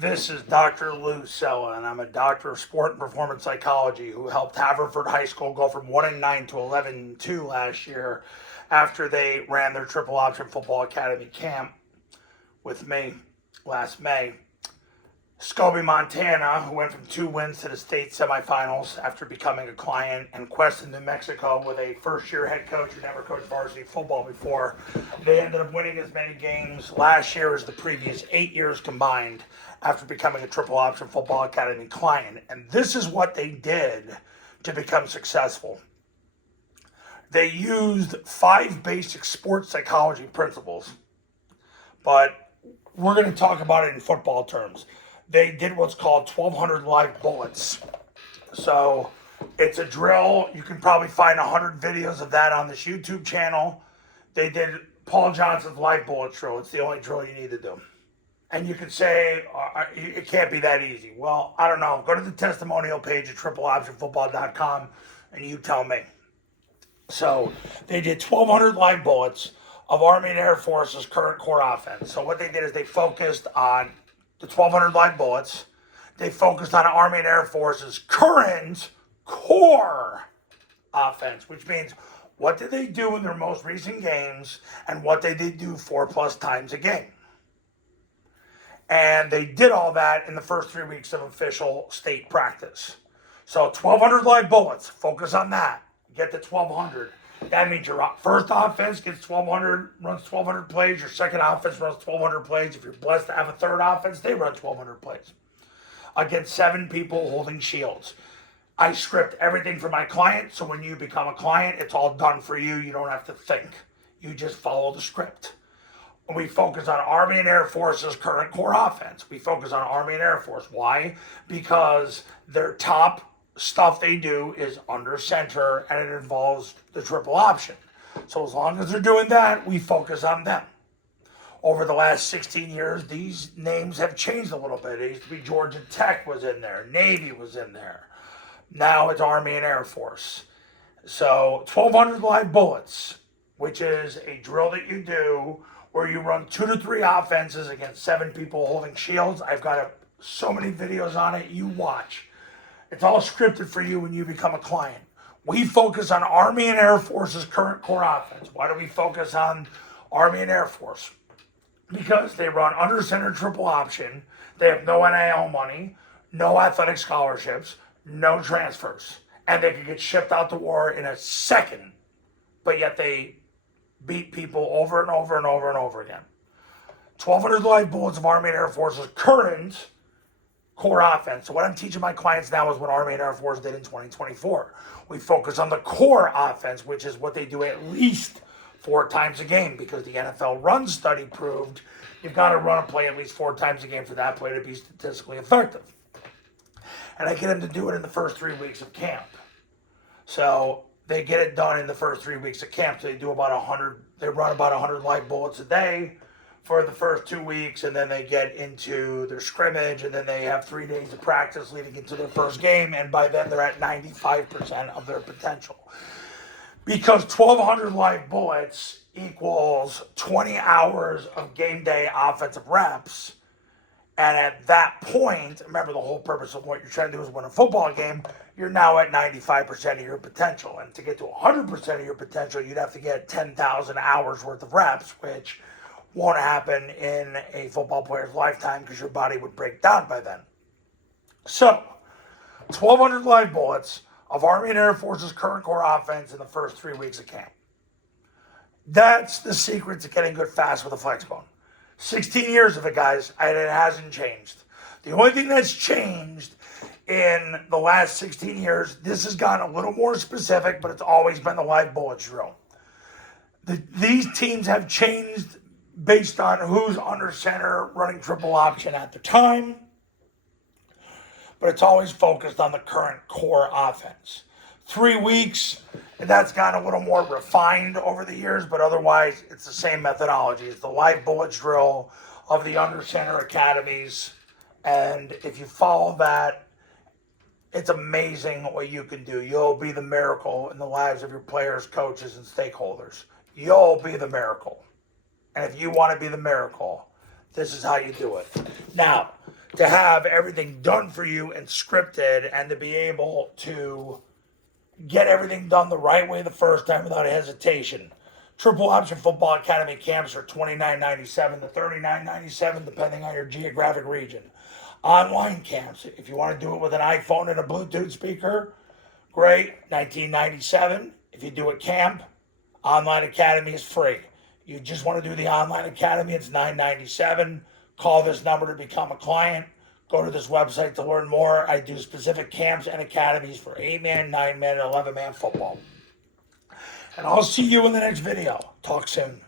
This is Dr. Lou Sella, and I'm a doctor of sport and performance psychology who helped Haverford High School go from 1-9 to 11-2 last year after they ran their triple option football academy camp with me last May. Scobie, Montana, who went from 2 wins to the state semifinals after becoming a client, and Queston, New Mexico, with a first-year head coach who never coached varsity football before. They ended up winning as many games last year as the previous 8 years combined after becoming a triple option football academy client. And this is what they did to become successful. They used 5 basic sports psychology principles, but we're going to talk about it in football terms. They did what's called 1,200 live bullets. So it's a drill. You can probably find 100 videos of that on this YouTube channel. They did Paul Johnson's live bullet drill. It's the only drill you need to do. And you could say, it can't be that easy. Well, I don't know. Go to the testimonial page at tripleoptionfootball.com and you tell me. So they did 1,200 live bullets of Army and Air Force's current core offense. So what they did is they focused on the 1,200 live bullets. They focused on Army and Air Force's current core offense, which means what did they do in their most recent games and what they did do 4+ times a game. And they did all that in the first 3 weeks of official state practice. So 1,200 live bullets, focus on that. Get to 1,200. That means your first offense gets 1,200, runs 1,200 plays. Your second offense runs 1,200 plays. If you're blessed to have a third offense, they run 1,200 plays against 7 people holding shields. I script everything for my client, so when you become a client, it's all done for you. You don't have to think. You just follow the script. We focus on Army and Air Force's current core offense. We focus on Army and Air Force. Why? Because their top stuff they do is under center, and it involves the triple option. So as long as they're doing that, we focus on them. Over the last 16 years, these names have changed a little bit. It used to be Georgia Tech was in there, Navy was in there. Now it's Army and Air Force. So 1,200 live bullets, which is a drill that you do where you run 2 to 3 offenses against 7 people holding shields. I've got so many videos on it. You watch. It's all scripted for you when you become a client. We focus on Army and Air Force's current core offense. Why do we focus on Army and Air Force? Because they run under center triple option. They have no NIL money, no athletic scholarships, no transfers. And they can get shipped out to war in a second. But yet they beat people over and over and over and over again. 1,200 live bullets of Army and Air Force's current core offense. So what I'm teaching my clients now is what Army and Air Force did in 2024. We focus on the core offense, which is what they do at least 4 times a game, because the NFL run study proved you've got to run a play at least 4 times a game for that play to be statistically effective. And I get them to do it in the first 3 weeks of camp. So they get it done in the first 3 weeks of camp. So they do about 100, they run about 100 live bullets a day for the first 2 weeks, and then they get into their scrimmage, and then they have 3 days of practice leading into their first game, and by then they're at 95% of their potential. Because 1,200 live bullets equals 20 hours of game day offensive reps, and at that point, remember the whole purpose of what you're trying to do is win a football game, you're now at 95% of your potential. And to get to 100% of your potential, you'd have to get 10,000 hours worth of reps, which won't happen in a football player's lifetime because your body would break down by then. So, 1,200 live bullets of Army and Air Force's current core offense in the first 3 weeks of camp. That's the secret to getting good fast with a Flexbone. 16 years of it, guys, and it hasn't changed. The only thing that's changed in the last 16 years, this has gotten a little more specific, but it's always been the live bullet drill. These teams have changed based on who's under center running triple option at the time, but it's always focused on the current core offense. 3 weeks, and that's gotten a little more refined over the years, but otherwise it's the same methodology. It's the live bullets drill of the under center academies, and if you follow that, it's amazing what you can do. You'll be the miracle in the lives of your players, coaches, and stakeholders. You'll be the miracle. And if you want to be the miracle, this is how you do it. Now, to have everything done for you and scripted, and to be able to get everything done the right way the first time without hesitation. Triple Option Football Academy camps are $29.97 to $39.97 depending on your geographic region. Online camps, if you want to do it with an iPhone and a Bluetooth speaker, great, $19.97. If you do a camp, Online Academy is free. You just want to do the Online Academy, it's $9.97. Call this number to become a client. Go to this website to learn more. I do specific camps and academies for 8-man, 9-man, and 11-man football. And I'll see you in the next video. Talk soon.